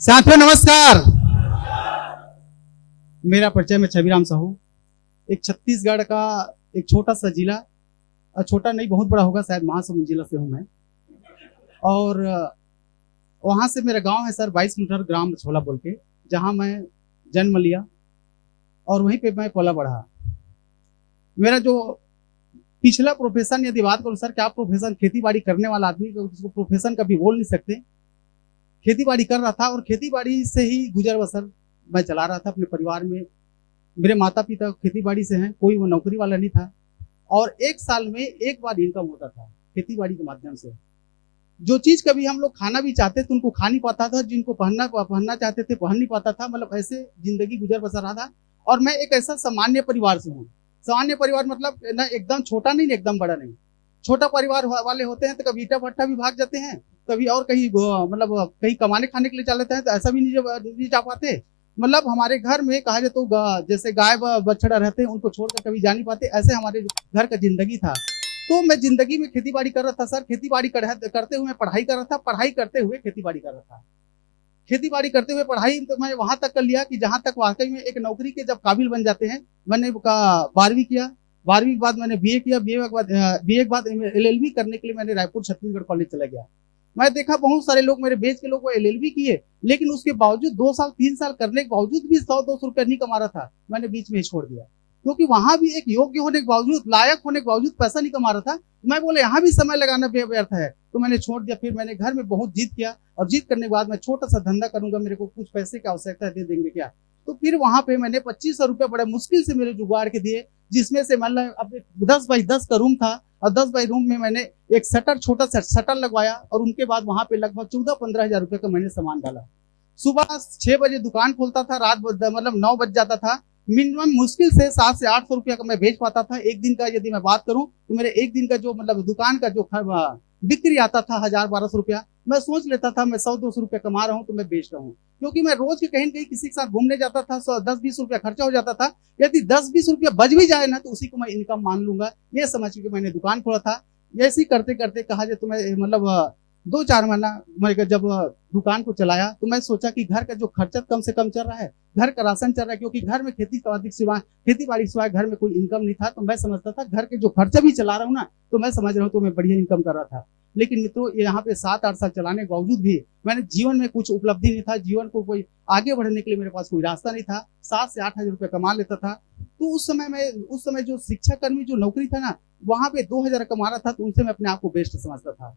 साथियों नमस्कार। मेरा परिचय में छविराम साहू, एक छत्तीसगढ़ का एक छोटा सा जिला, छोटा नहीं बहुत बड़ा होगा शायद, महासमुंद जिला से हूं मैं। और वहां से मेरा गांव है सर 22 किलोमीटर, ग्राम छोला बोल के, जहां मैं जन्म लिया और वहीं पे मैं पला बढ़ा। मेरा जो पिछला प्रोफेशन यदि बात करूं सर, क्या प्रोफेशन, खेती बाड़ी करने वाला आदमी उसको प्रोफेशन कभी बोल नहीं सकते। खेती बाड़ी कर रहा था और खेती बाड़ी से ही गुजर बसर मैं चला रहा था अपने परिवार में। मेरे माता पिता खेती बाड़ी से हैं, कोई वो नौकरी वाला नहीं था। और एक साल में एक बार इनकम होता था खेती बाड़ी के माध्यम से। जो चीज कभी हम लोग खाना भी चाहते थे उनको खा नहीं पाता था, जिनको पहनना चाहते थे पहन नहीं पाता था। मतलब ऐसे जिंदगी गुजर बसर रहा था। और मैं एक ऐसा सामान्य परिवार से हूँ। सामान्य परिवार मतलब ना एकदम छोटा नहीं, एकदम बड़ा नहीं। छोटा परिवार वाले होते हैं तो कभी ईटा भट्टा भी भाग जाते हैं, कभी और कहीं मतलब कहीं कमाने खाने के लिए चले जाते हैं, तो ऐसा भी नहीं जा पाते। मतलब हमारे घर में कहा जाए तो जैसे गाय बछड़ा रहते हैं, उनको छोड़कर कभी जा नहीं पाते, ऐसे हमारे घर का जिंदगी था। तो मैं जिंदगी में खेती बाड़ी कर रहा था सर। खेती बाड़ी करते हुए मैं पढ़ाई कर रहा था, पढ़ाई करते हुए खेती बाड़ी कर रहा था। खेती बाड़ी करते हुए पढ़ाई तो मैं वहां तक कर लिया कि जहां तक वाकई में एक नौकरी के जब काबिल बन जाते हैं। मैंने 12वीं किया, 12वीं के बाद मैंने बीए किया, बीए के बाद एलएलबी करने के लिए मैंने रायपुर छत्तीसगढ़ कॉलेज चला गया। मैं देखा बहुत सारे लोग मेरे बेच के लोग वो एलएलबी किए, लेकिन उसके बावजूद 2 साल 3 साल करने के बावजूद भी 100-200 रुपया नहीं कमा रहा था। मैंने बीच में ही छोड़ दिया, क्योंकि वहां भी एक योग्य होने के बावजूद, लायक होने के बावजूद पैसा नहीं कमा रहा था। मैं बोले यहाँ भी समय लगाना व्यर्थ है, तो मैंने छोड़ दिया। फिर मैंने घर में बहुत जिद किया, और जिद करने के बाद मैं छोटा सा धंधा करूंगा, मेरे को कुछ पैसे की आवश्यकता है, दे देंगे क्या। तो फिर वहां पे मैंने 2500 रुपये बड़े मुश्किल से मेरे जुगाड़ के दिए, जिसमें से मतलब अपने 10x10 का रूम था, और 10 बाई रूम में मैंने एक शटर, छोटा सा शटर लगवाया, और उनके बाद वहां पे लगभग 14-15 हजार रुपए का मैंने सामान डाला। सुबह 6 बजे दुकान खोलता था, रात मतलब 9 बज जाता था। मिनिमम मुश्किल से 700 से 800 रुपया का मैं भेज पाता था एक दिन का। यदि मैं बात करूं तो मेरे एक दिन का जो मतलब दुकान का जो बिक्री आता था 1000-1200 रुपया, मैं सोच लेता था मैं 100-200 रुपया कमा रहा हूं तो मैं बेच रहा हूं। क्योंकि मैं रोज के कहीं न कहीं किसी के साथ घूमने जाता था, 10-20 रुपया खर्चा हो जाता था। यदि 10-20 रुपया बच भी जाए ना, तो उसी को मैं इनकम मान लूंगा, ये समझ के मैंने दुकान खोला था। ऐसे ही करते करते कहा जाए तो मैं मतलब 2-4 महीना मैं जब दुकान को चलाया, तो मैं सोचा कि घर का जो खर्चा कम से कम चल रहा है, घर का राशन चल रहा है, क्योंकि घर में खेती बाड़ी सिवाय घर में कोई इनकम नहीं था। तो मैं समझता था घर के जो खर्चा भी चला रहा हूँ ना, तो मैं समझ रहा हूँ तो मैं बढ़िया इनकम कर रहा था। लेकिन मित्रों, यहाँ पे 7-8 साल चलाने के बावजूद भी मैंने जीवन में कुछ उपलब्धि नहीं था, जीवन को कोई आगे बढ़ने के लिए मेरे पास कोई रास्ता नहीं था। 7 से 8 हजार रुपये कमा लेता था। तो उस समय जो शिक्षा कर्मी जो नौकरी था ना, वहां पे 2000 कमा रहा था, तो उनसे मैं अपने आप को बेस्ट समझता था।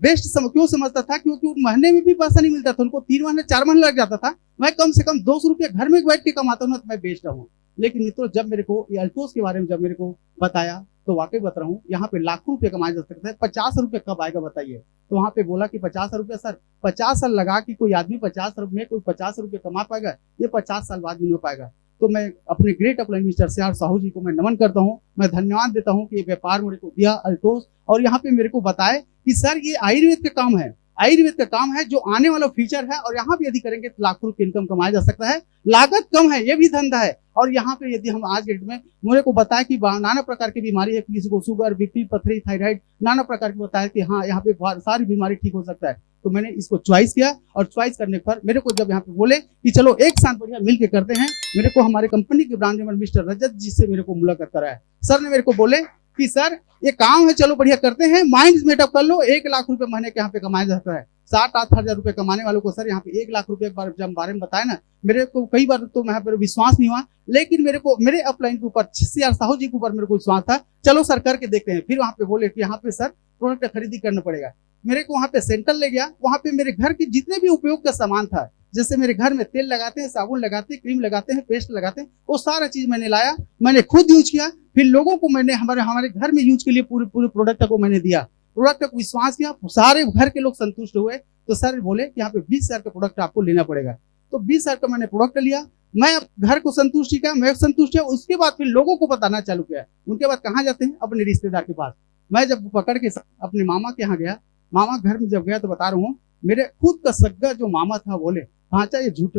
क्यों समझता था, क्योंकि महीने में भी पैसा नहीं मिलता था, उनको 3 महीने 4 महीने लग जाता था। मैं कम से कम 200 रुपया घर में बैठ के कमाता हूँ ना, तो मैं बेच रहा हूँ। लेकिन मित्रों, जब मेरे को ये अल्टोस के बारे में जब मेरे को बताया, तो वाकई बता रहा हूँ, यहाँ पे लाखों रुपये कमाया जा सकता है। 50 रुपये कब आएगा बताइए। तो वहां पे बोला कि 50 रुपये सर, 50 साल लगा कि कोई आदमी 50 रुपये में कोई 50 रुपये कमा पाएगा, ये 50 साल बाद भी नहीं हो पाएगा। तो मैं अपने great upline mister CR Sahu ji को मैं नमन करता हूँ, मैं धन्यवाद देता हूँ कि ये व्यापार मेरे को दिया अल्टोस, और यहाँ पे मेरे को बताए कि सर ये आयुर्वेद का काम है, आयुर्वेद का काम है जो आने वाला फ्यूचर है, और यहाँ पे यदि करेंगे तो लाखों रुपये इनकम कमाया जा सकता है। लागत कम है, ये भी धंधा है। और यहाँ पे यदि हम आज के डेट में मेरे को बताया कि नाना प्रकार की बीमारी है, किसी को शुगर, बीपी, पथरी, थायराइड, नाना प्रकार की बताया कि हाँ यहाँ पे सारी बीमारी ठीक हो सकता है। तो मैंने इसको चॉइस किया, और चॉइस करने पर मेरे को जब यहाँ पे बोले कि चलो एक साथ बढ़िया मिल के करते हैं, मेरे को हमारे कंपनी के ब्रांड मेंबर मिस्टर रजत जी से मेरे को मुलाकात कराया। सर ने मेरे को बोले कि सर ये काम है, चलो बढ़िया करते हैं, माइंड मेकअप कर लो, 1 लाख रुपए महीने के यहाँ पे कमाया जाता है। 7-8 हजार रुपए कमाने वालों को सर यहाँ पे 1 लाख रुपए जब बारे में बताया ना, मेरे को कई बार तो यहाँ पर विश्वास नहीं हुआ। लेकिन मेरे को मेरे अपलाइन के ऊपर CR साहू जी के ऊपर मेरे को विश्वास था, चलो सर करके देखते हैं। फिर वहां पे बोले कि यहाँ पे सर प्रोडक्ट खरीदी करना पड़ेगा। मेरे को वहां पे सेंटर ले गया, वहां पे मेरे घर के जितने भी उपयोग का सामान था, जैसे मेरे घर में तेल लगाते हैं, साबुन लगाते हैं, क्रीम लगाते हैं, पेस्ट लगाते हैं, वो सारा चीज मैंने लाया, मैंने खुद यूज किया। फिर लोगों को मैंने हमारे घर में यूज के लिए पूरे पूरे प्रोडक्ट को मैंने दिया, प्रोडक्ट को विश्वास किया, सारे घर के लोग संतुष्ट हुए। तो सर बोले कि यहाँ पे 20,000 का प्रोडक्ट आपको लेना पड़ेगा। तो 20,000 का मैंने प्रोडक्ट लिया, मैं घर को संतुष्ट किया, मैं संतुष्ट किया। उसके बाद फिर लोगों को बताना चालू किया। उनके बाद कहाँ जाते हैं, अपने रिश्तेदार के पास। मैं जब पकड़ के अपने मामा के यहाँ गया, मामा घर में जब गया, तो बता रहा हूँ, मेरे खुद का सग्गा जो मामा था, बोले भांचा ये झूठ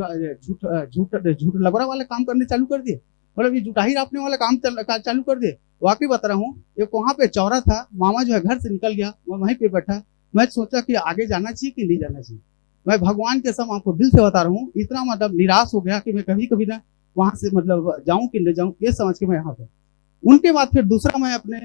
लबड़ा वाला काम करने चालू कर दिए, मतलब ये जुटाही रापने वाला काम चालू कर दिए। वाकई बता रहा हूँ, एक वहां पे चौरा था, मामा जो है घर से निकल गया, मैं वहीं पे बैठा। मैं सोचा कि आगे जाना चाहिए कि नहीं जाना चाहिए। मैं भगवान के सम आपको दिल से बता रहा हूँ, इतना मतलब निराश हो गया कि मैं कभी कभी ना वहां से मतलब जाऊं कि न जाऊं ये समझ के मैं यहाँ पे। उनके बाद फिर दूसरा मैं अपने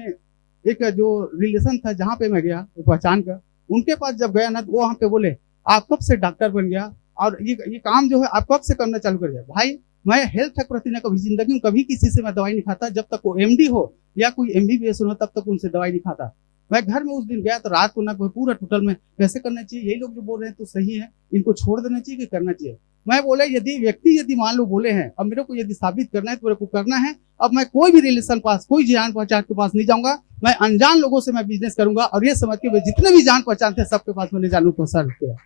एक जो रिलेशन था जहाँ पे मैं गया पहचान का, उनके पास जब गया ना तो वो वहाँ पे बोले आप कब से डॉक्टर बन गया और ये काम जो है आप कब से करना चालू कर दिया। भाई मैं हेल्थ तक प्रति ना कभी जिंदगी में कभी किसी से मैं दवाई नहीं खाता, जब तक वो एमडी हो या कोई एमबीबीएस हो तब तक उनसे दवाई नहीं खाता। मैं घर में उस दिन गया तो रात को ना कोई पूरा टोटल में कैसे करना चाहिए, यही लोग जो बोल रहे हैं तो सही है, इनको छोड़ देना चाहिए कि करना चाहिए। मैं बोला यदि व्यक्ति यदि मान लो बोले हैं अब मेरे को यदि साबित करना है तो मेरे को करना है। अब मैं कोई भी रिलेशन पास कोई जान पहचान के पास नहीं जाऊंगा, मैं अनजान लोगों से मैं बिजनेस करूंगा और ये समझ के जितने भी जान पहचान थे सबके पास मैंने जानू को सर किया।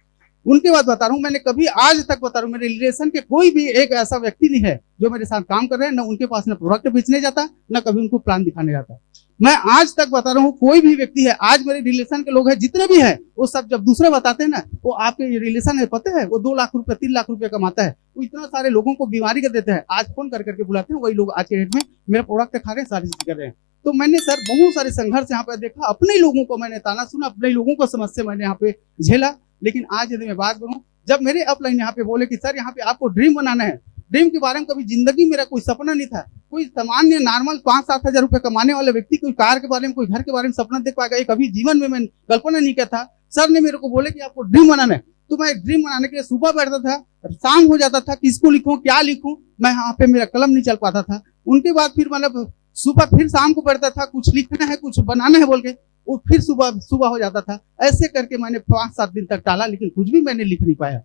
उनके बाद बता रहा हूँ मैंने कभी आज तक बता रहा हूँ मेरे रिलेशन के कोई भी एक ऐसा व्यक्ति नहीं है जो मेरे साथ काम कर रहे हैं, ना उनके पास ना प्रोडक्ट बेचने जाता ना कभी उनको प्लान दिखाने जाता। मैं आज तक बता रहा हूँ कोई भी व्यक्ति है आज मेरे रिलेशन के लोग हैं जितने भी हैं वो सब जब दूसरे बताते हैं ना वो आपके रिलेशन है पता है वो 2 लाख रुपए 3 लाख रुपए कमाता है, वो इतना सारे लोगों को बीमारी कर देते हैं, आज फोन कर करके बुलाते हैं वही लोग आज के डेट में मेरा प्रोडक्ट खा रहे हैं सारी चीज कर रहे हैं। तो मैंने सर बहुत सारे संघर्ष यहाँ पे देखा, अपने ही लोगों को मैंने ताना सुना, अपने लोगों को समस्या मैंने यहाँ पे झेला। लेकिन आज यदि मैं बात करूँ जब मेरे अपलाइन यहाँ पे बोले कि सर यहाँ पे आपको ड्रीम बनाना है, ड्रीम के बारे में कभी जिंदगी मेरा कोई सपना नहीं था, कोई सामान्य नॉर्मल 5-7 हजार रुपए कमाने वाले व्यक्ति कोई कार के बारे में कोई घर के बारे में सपना देख पाएगा ये कभी जीवन में मैंने कल्पना नहीं किया था। सर ने मेरे को बोले कि आपको ड्रीम बनाना है, तो मैं ड्रीम बनाने के लिए सुबह बैठता था, शाम हो जाता था किसको लिखूं क्या लिखूं, मैं यहाँ पे मेरा कलम नहीं चल पाता था। उनके बाद फिर मतलब सुबह फिर शाम को बैठता था कुछ लिखना है कुछ बनाना है बोल के, वो फिर सुबह हो जाता था। ऐसे करके मैंने 5-7 दिन तक टाला लेकिन कुछ भी मैंने लिख नहीं पाया।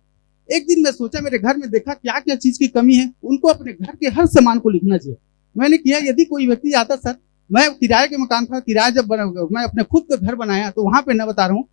एक दिन मैं सोचा मेरे घर में देखा क्या क्या चीज की कमी है, उनको अपने घर के हर सामान को लिखना चाहिए। मैंने किया यदि कोई व्यक्ति आता सर मैं किराए के मकान था, किराया जब बना मैं अपने खुद का घर बनाया तो वहां पे न बता रहा हूँ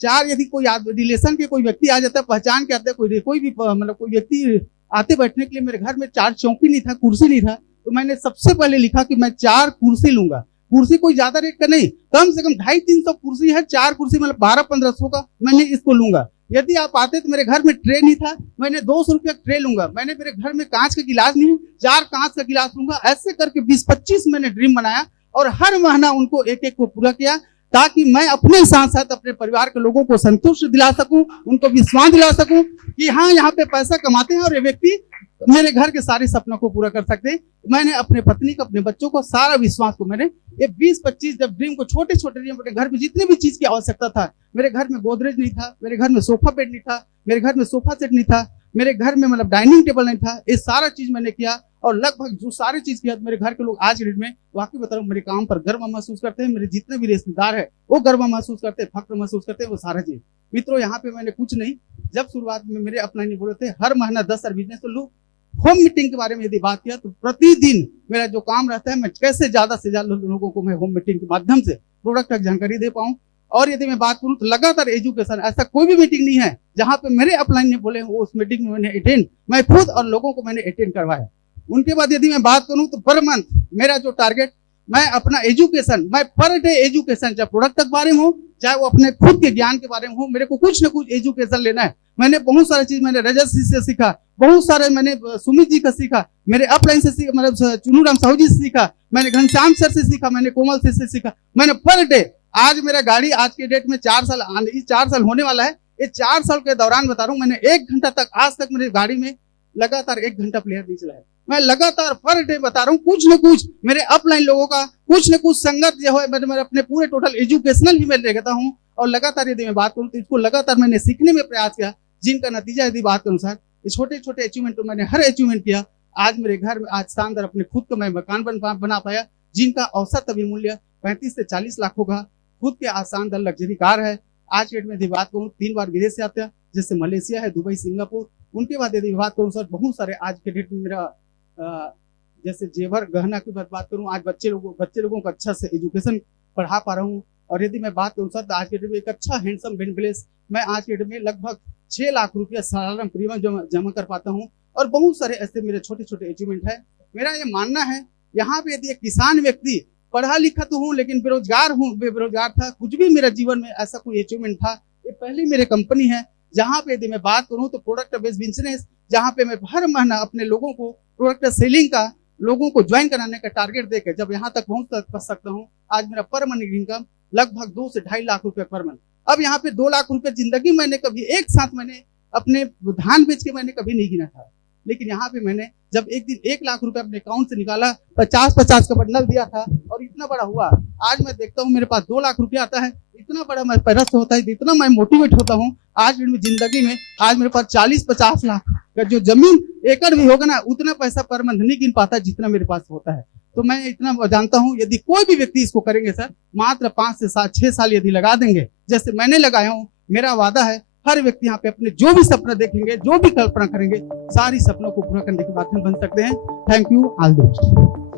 4 यदि कोई रिलेशन के कोई व्यक्ति आ जाता है पहचान के आता है कोई भी मतलब कोई व्यक्ति आते बैठने के लिए मेरे घर में 4 चौकी नहीं था कुर्सी नहीं था, तो मैंने सबसे पहले लिखा कि मैं 4 कुर्सी लूंगा। कुर्सी कोई ज्यादा रेट का नहीं, कम से कम 250-300 कुर्सी है, 4 कुर्सी मतलब 1200-1500 का मैंने इसको लूंगा। यदि आप आते तो मेरे घर में ट्रे नहीं था, मैंने 200 रुपया ट्रे लूंगा। मैंने मेरे घर में कांच का गिलास नहीं है, 4 कांच का गिलास लूंगा। ऐसे करके 20-25 मैंने ड्रीम बनाया और हर महीना उनको एक एक को पूरा किया ताकि मैं अपने साथ साथ अपने परिवार के लोगों को संतुष्ट दिला सकूं, उनको विश्वास दिला सकूं कि हाँ यहाँ पे पैसा कमाते हैं और ये व्यक्ति मेरे घर के सारे सपनों को पूरा कर सकते हैं। मैंने अपने पत्नी को अपने बच्चों को सारा विश्वास को मैंने ये 20-25 जब ड्रीम को छोटे छोटे ड्रीम अपने घर में जितनी भी चीज की आवश्यकता था, मेरे घर में गोदरेज नहीं था, मेरे घर में सोफा बेड नहीं था, मेरे घर में सोफा सेट नहीं था, मेरे घर में मतलब डाइनिंग टेबल नहीं था, ये सारा चीज मैंने किया और लगभग जो सारी चीज किया मेरे घर के लोग आज के डेट में वाकई बता रहा हूँ मेरे काम पर गर्व महसूस करते हैं। मेरे जितने भी रिश्तेदार है वो गर्व महसूस करते हैं, फख्र महसूस करते हैं, वो सारा चीज। मित्रों यहाँ पे मैंने कुछ नहीं, जब शुरुआत में मेरे अपना नहीं बोले थे हर महीना 10 साल बिजनेस तो लू। होम मीटिंग के बारे में यदि बात किया तो प्रतिदिन मेरा जो काम रहता है मैं कैसे ज्यादा से ज्यादा लोगों को मैं होम मीटिंग के माध्यम से प्रोडक्ट तक जानकारी दे पाऊं। और यदि मैं बात करूं तो लगातार एजुकेशन, ऐसा कोई भी मीटिंग नहीं है जहां पे मेरे अपलाइन ने बोले उस मीटिंग में मैंने अटेंड, मैं खुद और लोगों को मैंने अटेंड करवाया। उनके बाद यदि मैं बात करूं तो पर मंथ मेरा जो टारगेट मैं अपना एजुकेशन, मैं पर डे एजुकेशन चाहे प्रोडक्ट तक बारे में हो चाहे वो अपने खुद के ज्ञान के बारे में हो, मेरे को कुछ ना कुछ एजुकेशन लेना है। मैंने बहुत सारी चीज मैंने रजत से सीखा, बहुत सारे मैंने सुमित जी का सीखा, मेरे अपलाइन से सीखा, मतलब चुनू राम साहू जी से सीखा, मैंने घनश्याम सर से सीखा, मैंने कोमल से सीखा। मैंने पर डे आज मेरा गाड़ी आज के डेट में 4 साल होने वाला है। ये 4 साल के दौरान बता रहा हूँ मैंने 1 घंटा तक आज तक मेरी गाड़ी में लगातार 1 घंटा प्लेयर नहीं चलाया। मैं लगातार पर डे बता रहा हूँ कुछ न कुछ मेरे अपलाइन लोगों का कुछ न कुछ संगत जो है मैं अपने पूरे टोटल एजुकेशनल ही मैं लेता हूँ। और लगातार यदि मैं बात करूँ तो इसको लगातार मैंने सीखने में प्रयास किया, जिनका नतीजा यदि बात करूँ सर छोटे छोटे अचीवमेंट तो मैंने हर अचीवमेंट किया। आज मेरे घर में आज शानदार अपने खुद का मैं मकान बना पाया जिनका औसत अभी मूल्य 35 से 40 लाख होगा। खुद के शानदार लग्जरी कार है। आज के डेट में यदि बात करूँ 3 बार विदेश से आते हैं, जैसे मलेशिया है, दुबई, सिंगापुर। उनके बाद यदि बात करूँ सर बहुत सारे आज के डेट में मेरा जैसे जेवर गहना की बात करूँ, आज बच्चे लोगों को अच्छा से एजुकेशन पढ़ा पा रहा हूँ। और यदि मैं बात करूँ सर तो आज के डेट में एक अच्छा हैंडसम बेनप्लेस मैं आज के डेट में लगभग 6 लाख रुपया सालाना प्रीमियम जमा कर पाता हूँ। और बहुत सारे ऐसे मेरे छोटे छोटे अचीवमेंट है। मेरा ये मानना है यहाँ पे यदि एक किसान व्यक्ति पढ़ा लिखा तो हूँ लेकिन बेरोजगार था, कुछ भी मेरा जीवन में ऐसा कोई अचीवमेंट था, ये पहली मेरी कंपनी है जहाँ पे यदि मैं बात करूँ तो प्रोडक्ट बेस्ड बिजनेस, जहाँ पे मैं हर महीना अपने लोगों को प्रोडक्ट सेलिंग का लोगों को ज्वाइन कराने का टारगेट देकर जब यहाँ तक पहुंच सकता हूँ। आज मेरा पर मंथ इनकम लगभग 2 से 2.5 लाख रुपए पर मंथ। अब यहाँ पे 2 लाख रुपए जिंदगी मैंने कभी एक साथ मैंने अपने धान बेच के मैंने कभी नहीं गिना था, लेकिन यहाँ पे मैंने जब एक दिन 1 लाख रुपए अपने अकाउंट से निकाला, 50-50 का बंडल दिया था और इतना बड़ा हुआ। आज मैं देखता हूँ मेरे पास 2 लाख रुपया आता है, इतना बड़ा मैं परस्त होता है, इतना मैं मोटिवेट होता हूँ। आज मेरी जिंदगी में आज मेरे पास 40-50 लाख का जो जमीन एकड़ भी होगा ना, उतना पैसा पर मंथ नहीं गिन पाता जितना मेरे पास होता है। तो मैं इतना जानता हूँ, यदि कोई भी व्यक्ति इसको करेंगे सर, मात्र 5 से 6 साल यदि लगा देंगे, जैसे मैंने लगाया हूँ, मेरा वादा है हर व्यक्ति यहाँ पे अपने जो भी सपना देखेंगे, जो भी कल्पना करेंगे, सारी सपनों को पूरा करने के माध्यम बन सकते हैं। Thank you, all the best.